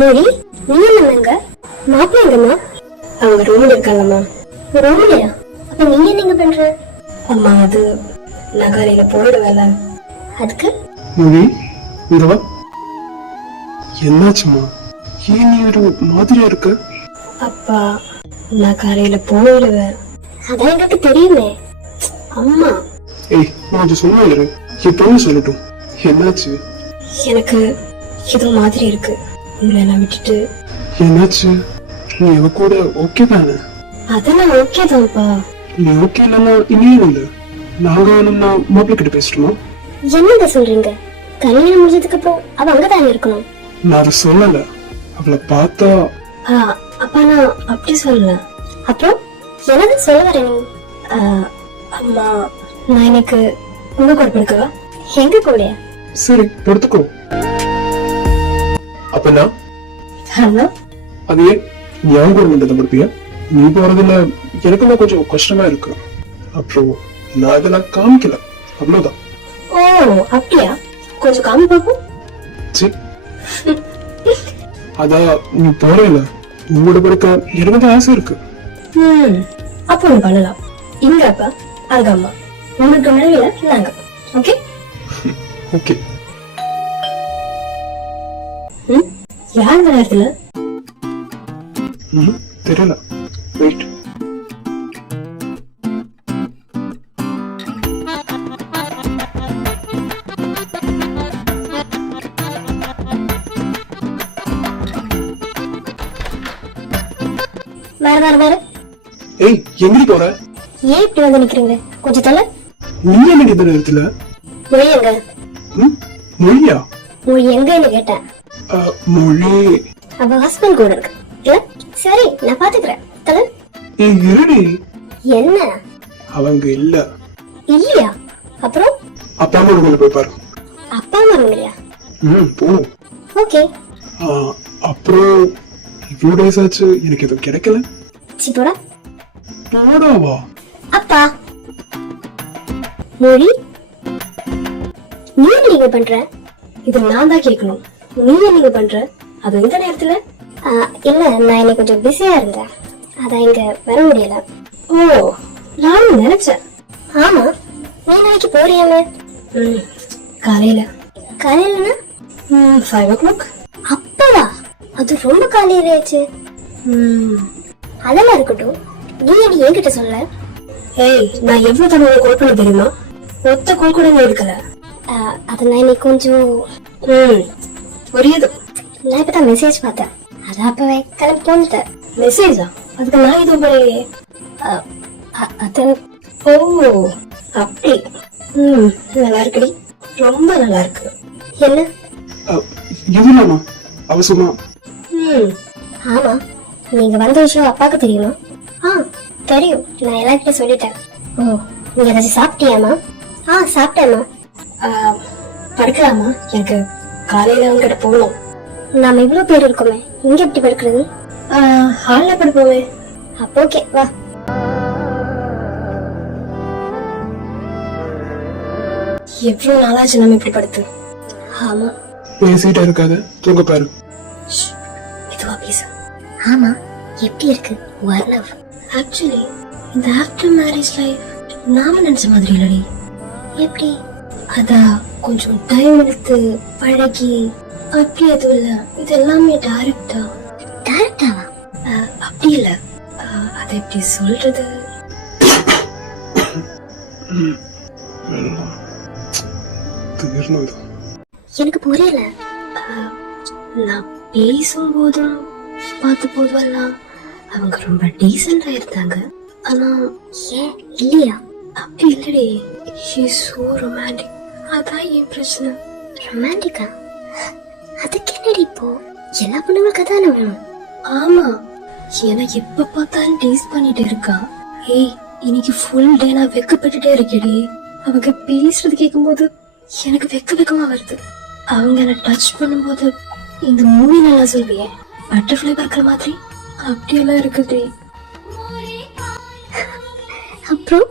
மொழி, நீ என்னங்க மாப்பிள்ளை எங்கம்மா? அவங்க ரூம்ல இருக்காங்கம்மா. ரூம்லயா? அப்ப நீங்க என்னங்க பண்ற? அம்மா அது நான் காலையில போயிடுவேல. அதுக்கு மொழி இங்க வா. என்னாச்சுமா? ஏன் நீ ஒரு மாதிரியா இருக்க? அப்பா நான் காலையில போயிடுவேன். அதான் எங்களுக்கு தெரியுமே. அம்மா ஏய் நான் கொஞ்சம் சொன்னா இரு. என் பொண்ணு சொல்லட்டும். என்னாச்சு? எனக்கு ஏதோ மாதிரி இருக்கு. உங்களை நான் விட்டுட்டு. என்னாச்சு? நீ அவ கூட ஓகே தானே? அதெல்லாம் ஓகே தான்ப்பா. நீ ஓகே இல்லைன்னா இனியும் இல்லை. நாங்க வேணும்னா மாப்பிள்ளை கிட்ட பேசட்டுமா? என்னங்க சொல்றீங்க? கல்யாணம் முடிஞ்சதுக்கு அப்புறம் அவ அங்கதானே இருக்கணும். நான் அதை சொல்லல. அவளை பார்த்தா அப்பா நான் அப்படி சொல்லல. அப்புறம் என்னது சொல்ல வர நீ? அம்மா நான் எனக்கு உங்க கூட படுக்கவா? எங்க கூட? சரி படுத்துக்கோ. அப்பனா ஹலோ அது ஏன் நீ அவங்க கூட மட்டும் படுப்பியா? நீ போறதுல எனக்குலாம் கொஞ்சம் கஷ்டமா இருக்கு. அப்புறம் நான் இதெல்லாம் காமிக்கல, அவ்வளவுதான். ஓ அப்படியா? கொஞ்சம் காமி பாப்போம். சரி அதான் நீ போறேல உங்களோட படுக்க எனக்கு தான் ஆசை இருக்கு. அப்போ ஒண்ணு பண்ணலாம். இங்க அப்பா அங்க அம்மா, உங்களுக்கு நடுவில் நாங்க. Okay okay. யார் நேரத்துல? தெரியல, வெயிட். வேற வேற வேற. ஏய் எங்கடி போற? ஏன் இப்படி வந்து நிக்கிறீங்க? கொஞ்சம் தள்ள. நீ என்ன இந்த நேரத்துல? மொழி எங்க? மொழியா? மொழி எங்கன்னு கேட்டேன். மொழி அவ ஹஸ்பண்ட் கூட இருக்கு. இல்ல சரி நான் பாத்துக்கிறேன். தள்ள. ஏய் இருடி. என்ன? அவங்க இல்ல. இல்லையா? அப்புறம் அப்பா அம்மா ரூம்ல போய் பாரு. அப்பா அம்மா இல்லையா? போ. ஓகே. அப்புறம் இவ்வளவு டேஸ் ஆச்சு, எனக்கு எதுவும் கிடைக்கல. சிப்போடா. போடாவா? அப்பா மொழி நீ என்ன பண்ற? இது நான் தான் கேட்கணும். நீ என்ன பண்ற? அது எந்த நேரத்துல? இல்ல நான் இன்னைக்கு கொஞ்சம் பிஸியா இருந்தேன், அதான் இங்க வர முடியல. ஓ நானும் நினைச்சேன். ஆமா நீ நாளைக்கு போறியாமே? காலையில. காலையிலனா 5 o'clock. அப்பவா? அது ரொம்ப காலையிலாச்சு. அதெல்லாம் இருக்கட்டும், நீ என்கிட்ட சொல்ல. ஏய் நான் எவ்வளவு தடவை கால் பண்ண தெரியுமா? ஒத்த கால் கூட நான் எடுக்கல. அதெல்லாம் இன்னைக்கு கொஞ்சம் புரியுது. நான் இப்பதான் மெசேஜ் பார்த்தேன், அதான் அப்பவே கிளம்பி போந்துட்டேன். மெசேஜா? அதுக்கு நான் எதுவும் பண்ணலையே. அது ஓ அப்படி. நல்லா இருக்குடி, ரொம்ப நல்லா இருக்கு. என்ன? எதுனாமா அவசரமா? ஆமா நீங்க வந்த விஷயம் அப்பாக்கு தெரியுமா? தெரியும், நான் எல்லார்கிட்ட சொல்லிட்டேன். ஓ நீங்க ஏதாச்சும் சாப்பிட்டியாமா? சாப்பிட்டேம்மா. படுக்கலாமா? எனக்கு காலையில அவங்ககிட்ட போகணும். நாம இவ்வளவு பேர் இருக்கோமே, இங்க எப்படி படுக்கிறது? ஹால்ல படுப்போமே. அப்போ ஓகே வா. எவ்வளவு நாளாச்சு நம்ம இப்படி படுத்து. ஆமா பேசிட்டே இருக்காது, தூங்க பாரு. மெதுவா பேசு. ஆமா எப்படி இருக்கு வர்ணவ்? ஆக்சுவலி இந்த ஆஃப்டர் மேரேஜ் லைஃப் நாம நினைச்ச மாதிரி இல்லடி. எப்படி? அதான் கொஞ்சம் டைம் எடுத்து பழகி அப்படி எதுவும் இல்ல. இது எல்லாமே டைரக்டாவா? அப்படி இல்ல. அதை எப்படி சொல்றது? எனக்கு புரியல. நான் பேசும்போதும் பார்த்த போதும் அவங்க ரொம்ப டீசெண்டா இருந்தாங்க. ஆனா ஏன் இல்லையா? அப்படி இல்லடி. She is so romantic. அதான் என் பிரச்சனை. ரொமான்டிக்கா? அதுக்கு என்னடி இப்போ? எல்லா பொண்ணுங்களுக்கு அதானே வேணும். ஆமா, ஏன்னா எப்ப பார்த்தாலும் டீஸ் பண்ணிட்டு இருக்கா. ஏய் இன்னைக்கு ஃபுல் டே நான் வெக்கப்பட்டுட்டே இருக்கேடி. அவங்க பேசுறது கேட்கும்போது எனக்கு வெக்கமா வருது. அவங்க என்ன டச் பண்ணும்போது இந்த மூவி நல்லா சொல்வியே, பட்டர்ஃப்ளை பறக்கிற மாதிரி அப்படியெல்லாம் இருக்குது. அப்புறம்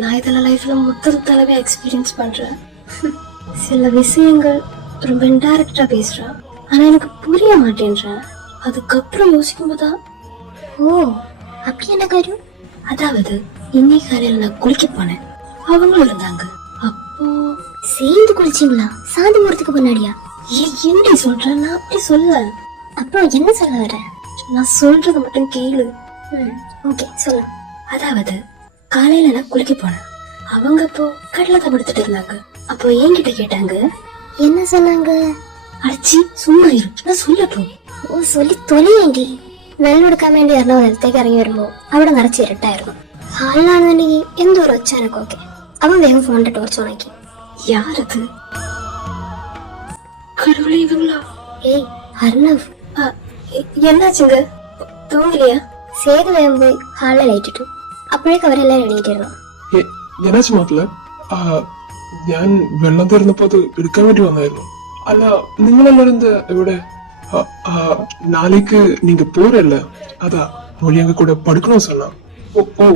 நான் இதெல்லாம் லைஃப்ல மொத்த தடவை எக்ஸ்பீரியன்ஸ் பண்றேன். சில விஷயங்கள் ரொம்ப இன்டைரக்டா பேசுறேன், ஆனா எனக்கு புரிய மாட்டேன்ற. அதுக்கப்புறம் யோசிக்கும் போதா, ஓ அப்படி என்ன காரியம்? அதாவது இன்னைக்கு காலையில நான் குளிக்க போனேன், அவங்களும் இருந்தாங்க. அப்போ சேர்ந்து குளிச்சிங்களா? சாந்தி முறத்துக்கு முன்னாடியா? என்ன சொல்ற? நான் அப்படி சொல்ல. அப்புறம் என்ன சொல்ல வர? நான் சொல்றது மட்டும் கேளு. ஓகே சொல்லு. அதாவது காலையில நான் குளிக்க போனேன், அவங்க அப்போ கடலை தான் படுத்துட்டு இருந்தாங்க. அப்போ என்கிட்ட கேட்டாங்க. என்ன சொன்னாங்க? அடிச்சி சும்மா இரு, நான் சொல்லட்டும். ஓ சொல்லி தொலைவேண்டி. വെള്ളം എടുക്കാൻ വേണ്ടി എറണാ നിലത്തേക്ക് ഇറങ്ങി വരുമ്പോ അവിടെ നിറച്ച് ഇരുട്ടായിരുന്നു. ഹാളിലാണെന്നുണ്ടെങ്കിൽ എന്തോ ഒരു ഒച്ചാനൊക്കെ. അവൻ വേഗം ഫോണിന്റെ ടോർച്ച് ഓണാക്കി. யாரது? கடவுளே, இவங்களா? ഏയ് അർണവ്. என்னாச்சுங்க? தூங்கலையா? സേതു വേഗം പോയി ഹാളിലെ ലൈറ്റ് ഇട്ടു. അപ്പോഴേക്കും അവരെല്ലാം എണീറ്റിരുന്നു. എന്നാച്ചു മാപ്പിള? ഞാൻ വെള്ളം തീർന്നപ്പോ അത് എടുക്കാൻ വേണ്ടി വന്നായിരുന്നു. അല്ല, നിങ്ങളെല്ലാരും എന്താ ഇവിടെ? நாளைக்கு நீங்க போறல்ல, அதான் மொழி அங்க கூட படுக்கணும் சொன்னா. ஓ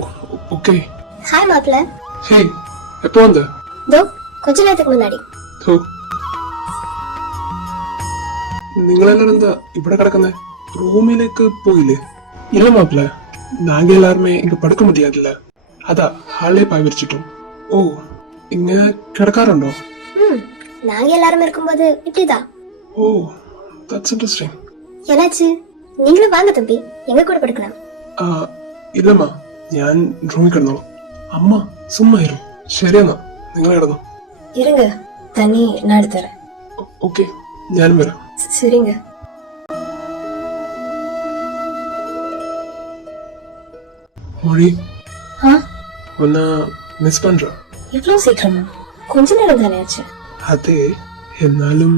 ஓகே. ஹாய் மாப்ள. ஹே, எப்போ வந்த? ദോ கொஞ்ச நேரத்துக்கு முன்னாடி. ഓ, നിങ്ങളെല്ലാരും എന്താ ഇവിടെ കിടക്കുന്നേ? റൂമിലേക്ക് പോയില്ലേ? ഇല്ല മാപ്പിള, നാങ്ക എല്ലാരുമേ ഇങ്ങ പടുക്ക മുടിയാതില്ല, അതാ ഹാളിലെ പായ വിരിച്ചിട്ടു. ഓ, ഇങ്ങനെ കിടക്കാറുണ്ടോ? நாங்க எல்லாரும் இருக்கும்போது இப்படிதான். ஓ, that's interesting. என்னாச்சு? நீங்களும் வாங்க தம்பி, எங்க கூட படுக்கலாம். ഇല്ലമ്മ, ഞാൻ റൂമിൽ കിടന്നോളാം. അമ്മ സുമ്മാ ഇരു. ശരിയെന്നാ, നിങ്ങൾ കിടന്നു. இருங்க, தண்ணி நான் எடுத்துறேன். ഓക്കെ, ഞാനും വരാം. சரிங்க. மொழி, ஆ, உன்னை மிஸ் பண்றேன். இவ்வளவு சீக்கிரமா? கொஞ்ச நேரம் தானே ஆச்சு. அதே, എന്നാലും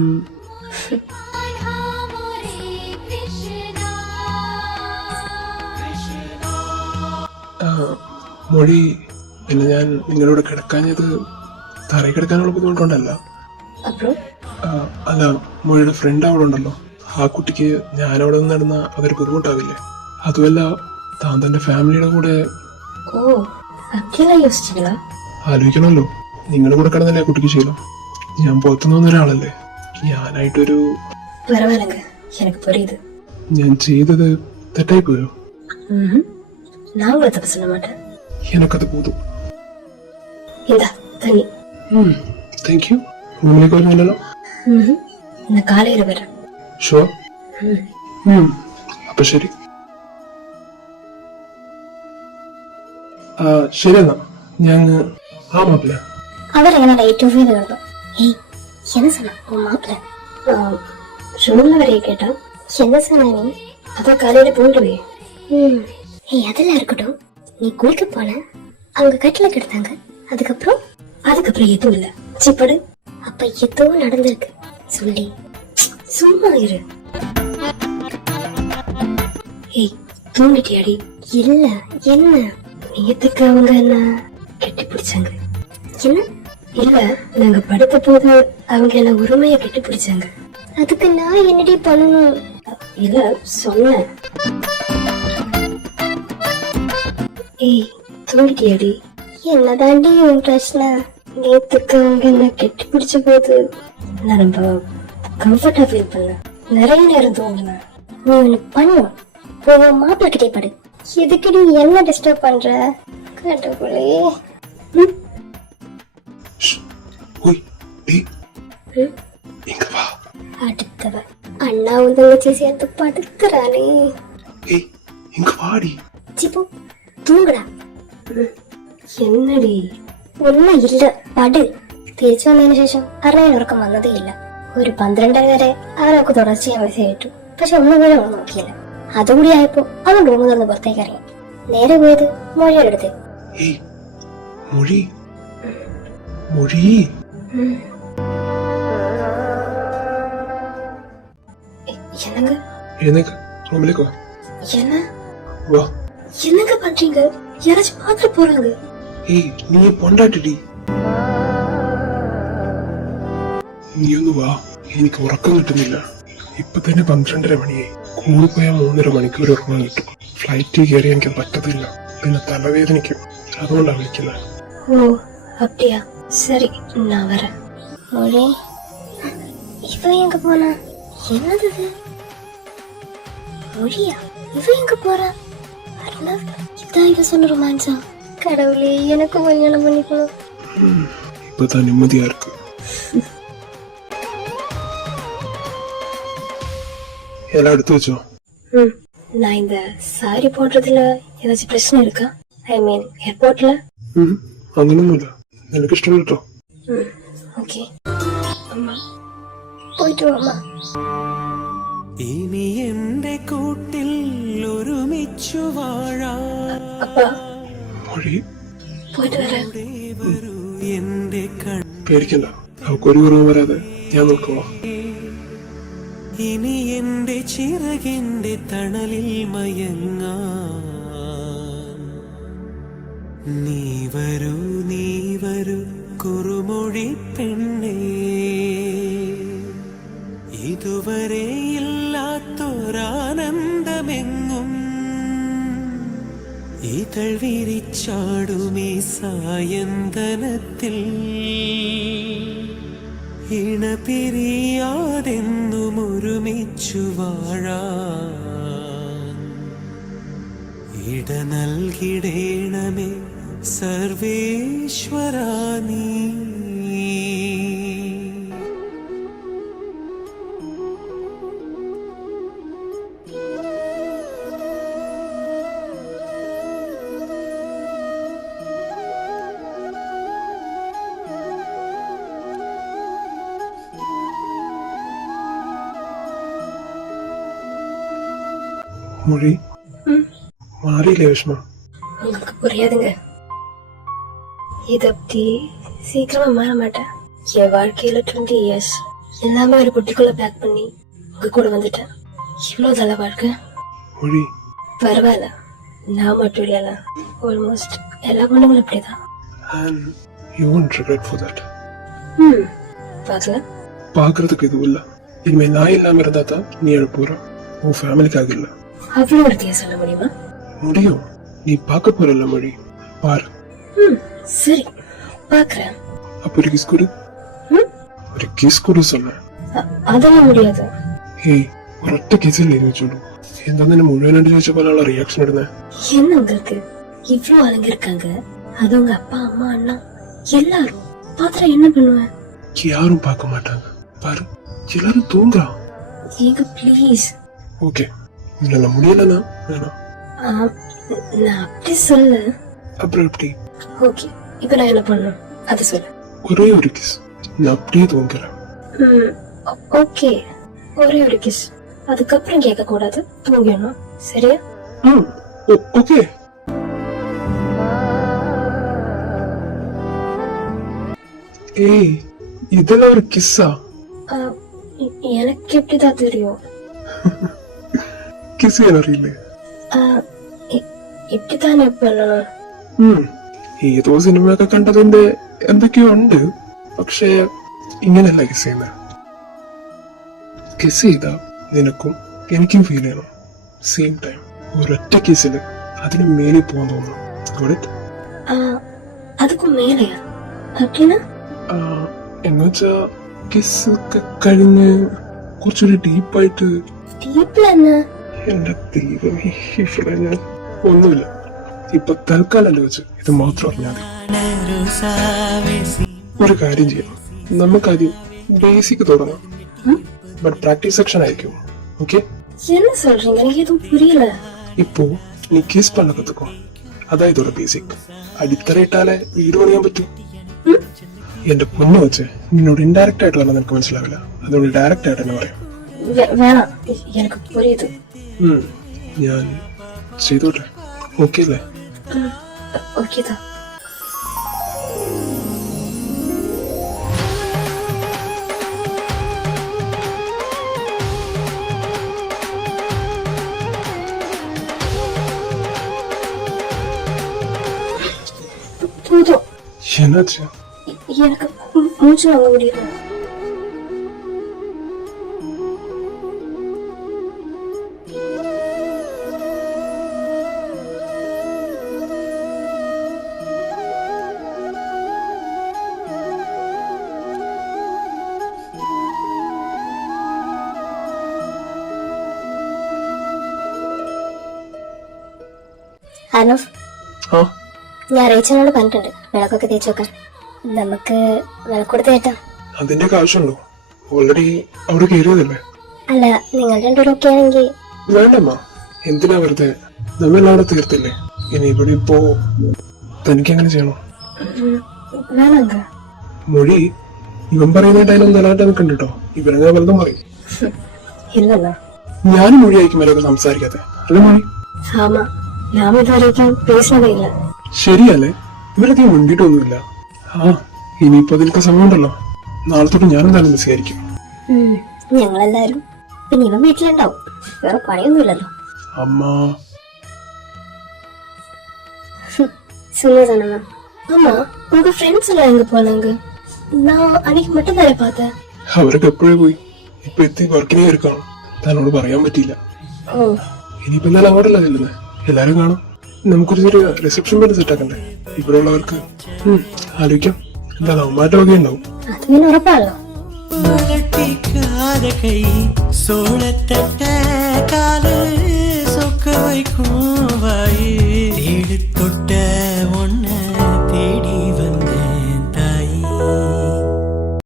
മൊഴി, പിന്നെ ഞാൻ നിങ്ങളോട് കിടക്കാഞ്ഞത് തറയിൽ കിടക്കാനുള്ള ബുദ്ധിമുട്ടുണ്ടല്ല. அப்புறம் അല്ല, മൊഴിയുടെ ഫ്രണ്ട് അവിടെ ഉണ്ടല്ലോ, ആ കുട്ടിക്ക് ഞാനവിടെ നിന്ന് നടന്ന അതൊരു ബുദ്ധിമുട്ടാവില്ലേ? അതുമല്ല, താൻ തന്റെ ഫാമിലിയുടെ കൂടെ. ஓ, அப்படியெல்லாம் யோசிச்சீங்களா? ആലോചിക്കണമല്ലോ, നിങ്ങളുടെ കൂടെ കിടന്നല്ലേ ആ കുട്ടിക്ക് ശീലം. ഞാൻ പുറത്തുനിന്ന് വന്ന ഒരാളല്ലേ, ഞാനായിട്ടൊരു. பரவாயில்லைங்க, எனக்கு புரியுது. ഞാൻ ചെയ്തത് തെറ്റായി പോയോ? நான் உங்களை தப்பு சொல்ல மாட்டேன். എനക്കത് പോതും. இந்தா தண்ணி. Thank you. റൂമിലേക്ക് വരുന്നില്ലല്ലോ? நான் காலையில வரேன். ഷുവർ? അപ്പൊ ശരി. ശരി എന്നാ, ഞാൻ. ആ മാപ്പിള. അവരെങ്ങനെ ലൈറ്റ് ഓഫ് ചെയ്ത് കണ്ടു. ഏയ് என்ன சொன்னா உன் மாப்பிள்ள? ரூம்ல வரைய கேட்டா. என்ன சொன்னா நீ? அதான் காலையில போயிடுவே. ஏய் அதெல்லாம் இருக்கட்டும், நீ குளிக்க போன, அவங்க கட்டில கிடத்தாங்க, அதுக்கப்புறம் எதுவும் இல்ல. சிப்படு. அப்ப ஏதோ நடந்திருக்கு சொல்லி. சும்மா இரு. ஏய், தூங்கிட்டியாடி? இல்ல. என்ன? நேத்துக்கு அவங்க என்ன கட்டி பிடிச்சாங்க. என்ன? இல்ல, நாங்க படுத்த போது அவங்க என்ன உரிமைய கட்டி பிடிச்சாங்க. அதுக்கு நான் என்னடி பண்ணணும்? இல்ல, சொன்னேன். ஏய், தூங்கிட்டியாடி? என்னதாண்டி உன் பிரச்சனை? நேத்துக்கு அவங்க என்ன கட்டி பிடிச்ச போது நான் ரொம்ப கம்ஃபர்டா ஃபீல் பண்ணேன். நிறைய நேரம் தூங்கினேன். நீ ஒண்ணு பண்ணும், போய் மாப்பிள்ள கிட்டே படு. எதுக்கடி என்ன டிஸ்டர்ப் பண்ற? கடவுளே. ஓய், ஏய், இங்க வா. அடுத்தவ அண்ணாவும் தங்கச்சி சேர்த்து படுக்கிறானே. ஏய், இங்க வாடி. சிப்போ தூங்குடா. என்னடி? ഒന്നും ഇല്ല, പട്. തിരിച്ചു വന്നതിന് ശേഷം അറിയാൻ ഉറക്കം വന്നതേ ഇല്ല. ഒരു 12 വരെ അവനൊക്കെ തുടർച്ചയായി മെസ്സേജ് ഇട്ടു, പക്ഷെ ഒന്നും പോലും അവൾ നോക്കിയില്ല. അതുകൂടി ആയപ്പോ അവൻ റൂമിൽ നിന്ന് പുറത്തേക്ക് ഇറങ്ങി. നേരെ പോയത് മൊഴിയുടെ അടുത്ത്. ഏയ് മൊഴി, മൊഴി. என்னங்க? എഴുന്നേക്ക്, റൂമിലേക്ക് വാ. என்ன? വാ. என்னங்க பண்றீங்க? யாராச்சும் பார்த்துட்டு போறாங்க. ഏയ്, നീ പൊണ്ടാട്ടിടി. നീ ഒന്ന് വാ, എനിക്ക് ഉറക്കം കിട്ടുന്നില്ല. ഇപ്പൊ തന്നെ 12:30 മണിയായി. കൂടിപ്പോയാൽ 3.5 മണിക്കൂർ ഉറങ്ങാൻ കിട്ടും. ഫ്ലൈറ്റിൽ കയറി എനിക്ക് പറ്റത്തില്ല, പിന്നെ തലവേദനിക്കും. അതുകൊണ്ടാണ് വിളിക്കുന്നത്. ஓ அப்படியா? சரி, நான் வரேன். மொழி, இவன் எங்க போனா? என்னது இது? மொழியா? இவ எங்க போறா? அருணவ், இதான் இவ சொன்ன ரொமான்ஸா? கடவுளே, எனக்கு கல்யாணம் பண்ணிக்கணும். இப்பதான் நிம்மதியா இருக்கு. எல்லாம் எடுத்து வச்சோம். நான் இந்த சாரி போடுறதுல ஏதாச்சும் பிரச்சனை இருக்கா? ஐ மீன் ஏர்போர்ட்ல? അങ്ങനൊന്നും ഇല്ല, നിനക്ക് ഇഷ്ടം കേട്ടോ. ഓക്കെ അമ്മ, പോയിട്ട് വാ. ഇനി എന്റെ കൂട്ടിൽ ഒരുമിച്ചു വാഴാൻ അപ്പാ മൊഴി, പോയിട്ട് വരാം. വരൂ എന്റെ കൺ പേടിക്കണ്ട, അവക്കൊരു കുറവും വരാതെ ഞാൻ നോക്കോളാം. ഇനി എന്റെ ചിറകിന്റെ തണലിൽ മയങ്ങാൻ നീ വരൂ കുറുമൊഴി പെണ്ണേ, ഇതുവരെ ഇല്ലാത്തൊരാനന്ദമെങ്ങും ഇതൾ വിരിച്ചാടുമീ സായന്തനത്തിൽ ഇണപിരിയാതെന്നും ഒരുമിച്ചു വാഴാൻ ഇട നൽകിടേണമേ സർവേശ്വരാ നീ. மொழி, மாறியிலே விஷ்மா. உங்களுக்கு புரியாதுங்க. இத அப்படி சீக்கிரமா மாற மாட்டேன். என் வாழ்க்கையில 20 இயர்ஸ் எல்லாமே ஒரு பொட்டிக்குள்ள பேக் பண்ணி உங்க கூட வந்துட்டேன். இவ்வளவு நல்ல வாழ்க்கை. மொழி, பரவாயில்ல, நான் மட்டும் இல்லையா, ஆல்மோஸ்ட் எல்லா பொண்ணுங்களும் இப்படிதான். and you won't regret for that. பார்க்கலாம். பாக்குறதுக்கு இதுவும் இல்ல. இனிமே நான் இல்லாம இருந்தா தான் நீ அழ போற, உன் ஃபேமிலிக்காக இல்ல. அவ்வளவு ஒருத்தையா சொல்ல முடியுமா? முடியும், நீ பார்க்க போறல மொழி, பாரு. சரி, பாக்குறேன். அப்ப ஒரு கிஸ் கொடு, ஒரு கிஸ் கொடு சொன்ன. அதெல்லாம் முடியாது. ஏய், ஒரு ஒட்ட கிஸ் இல்ல சொல்லு. എന്താ മുഴുവനായിട്ട് ചോദിച്ച പോലുള്ള റിയാക്ഷൻ ഇടുന്നത്? என்ன உங்களுக்கு இவ்வளவு ஆளுங்க இருக்காங்க, அது உங்க அப்பா அம்மா அண்ணா எல்லாரும் பாத்திர என்ன பண்ணுவேன்? யாரும் பார்க்க மாட்டாங்க, பாரு எல்லாரும் தூங்குறான். ஏங்க ப்ளீஸ். ஓகே, இல்ல முடியலன்னா வேணாம். நான் அப்படி சொல்ல. அப்புறம் எப்படி? ஓகே, இப்ப நான் என்ன பண்ணணும் அது சொல்ல. ஒரே ஒரு கிஸ், நான் அப்படியே தூங்குறேன். ஓகே, ஒரே ஒரு கிஸ், அதுக்கப்புறம் கேட்க கூடாது, தூங்கிடணும், சரியா? ஓகே. ஏய், இதெல்லாம் ஒரு கிஸ்ஸா? எனக்கு எப்படிதான் தெரியும்? കിസ് ചെയ്യാൻ അറിയില്ലേ? ഇപ്പത്താനെ பண்ணணும். ഏതോ സിനിമയൊക്കെ കണ്ടതിന്റെ എന്തൊക്കെയോ ഉണ്ട്, പക്ഷെ ഇങ്ങനെയല്ല കിസ് ചെയ്യുന്നത്. കിസ് ചെയ്താ നിനക്കും എനിക്കും ഫീൽ ചെയ്യണം സെയിം ടൈം. ഒരൊറ്റ കിസില് അതിന് മേലെ പോകാൻ തോന്നണം. അതുക്കും മേലെയാ? அப்படின்னா എന്നുവെച്ചാ കിസ് ഒക്കെ കഴിഞ്ഞ് കുറച്ചുകൂടി ഡീപ്പായിട്ട്. ഡീപ്പിൽ എന്നാ? എന്റെ ദൈവമേ, ഇവിടെ ഞാൻ ഒന്നുമില്ല. ഇപ്പൊ തൽക്കാലല്ലേ വെച്ച് ഇത് മാത്രം അറിഞ്ഞാൽ മതി. ഒരു കാര്യം ചെയ്യാം, നമുക്കാദ്യം ബേസിക് തുടങ്ങാം. ബട്ട് പ്രാക്ടീസ് സെക്ഷൻ ആയിരിക്കും. ഓക്കെ? என்ன சொல்றீங்க? எனக்கு எதுவும் புரியல. இப்போ நீ கிஸ் பண்ண கத்துக்கோ, அதான் இதோட பேசிக். അടിത്തറയിട്ടാലേ വീട് പണിയാൻ പറ്റും. എന്റെ പൊന്നു വെച്ച് നിന്നോട് ഇൻഡയറക്റ്റ് ആയിട്ട് പറഞ്ഞാൽ നിനക്ക് മനസ്സിലാവില്ല, അതുകൊണ്ട് ഡയറക്റ്റ് ആയിട്ട് തന്നെ പറയാം. വേണം, എനിക്ക് പുരിയുது. ഞാൻ ചെയ്തോട്ടെ, ഓക്കെ അല്ലേ? ഓക്കെ தான். போதும். என்னாச்சு? எனக்கு மூச்சு வாங்க முடியல. അനൂഫ്, ആ ഞാൻ റേച്ചനോട് പറഞ്ഞിട്ടുണ്ട് വിളക്കൊക്കെ തേച്ച് വെക്കാൻ. നമുക്ക് വിളക്കൊടുത്ത് കയറ്റാം. അതിന്റെ ആവശ്യമുണ്ടോ? ഓൾറെഡി അവിടെ കയറിയതല്ലേ. അല്ല, നിങ്ങൾ രണ്ടുപേരും ഒക്കെ ആണെങ്കിൽ വേണ്ടമ്മ, എന്തിനാ വെറുതെ? നമ്മൾ അവിടെ തീർത്തില്ലേ. ഇനി ഇവിടെ ഇപ്പോ തനിക്ക് എങ്ങനെ ചെയ്യണോ? വേണമെങ്ക മൊഴി ഇവൻ പറയുന്ന ഡയലോഗ് നല്ലതായിട്ട് നിൽക്കണ്ട കേട്ടോ. ഇവരങ്ങനെ വെറുതെ പറയും. ഇല്ലല്ലോ. ഞാനും മൊഴി ആയിരിക്കും വരൊക്കെ സംസാരിക്കാതെ അല്ലേ മൊഴി? ആമാ, ഞാൻ ഇതുവരെയൊക്കെ പേഴ്സണലേ ഇല്ല. ശരിയല്ലേ? ഇവരൊക്കെ മിണ്ടിയിട്ടൊന്നുമില്ല. ആ ഇനിയിപ്പോ അതിനൊക്കെ സമയമുണ്ടല്ലോ. നാളെ തൊട്ട് ഞാനെന്തായാലും ബിസിയായിരിക്കും. ഞങ്ങളെല്ലാരും. പിന്നെ ഇവൻ വീട്ടിലുണ്ടാവും, വേറെ പണിയൊന്നുമില്ലല്ലോ. അമ്മ சும்மா தானே. ஆமா, உங்க ஃப்ரெண்ட்ஸ் எல்லாம் எங்க போனாங்க? நான் அன்னைக்கு மட்டும் தானே பார்த்தேன். അവരൊക്കെ എപ്പോഴേ പോയി. ഇപ്പൊ എത്തി വർക്കിനെ ഇരിക്കണം. തന്നോട് പറയാൻ പറ്റിയില്ല. ஓ, ഇനിയിപ്പോ എന്തായാലും അങ്ങോട്ടല്ല ചെല്ലുന്നത്. എല്ലാരും കാണും. നമുക്കൊരു ചെറിയ റിസപ്ഷൻ പോലെ സെറ്റ് ആക്കണ്ടേ ഇവിടെ ഉള്ളവർക്ക്? ആലോചിക്കാം. എന്താ അവന്മാരുടെ വക ഉണ്ടാവും. அது പിന്നെ ഉറപ്പാണല്ലോ. മലട്ടിക്കാതെ കൈ സോളത്തട്ട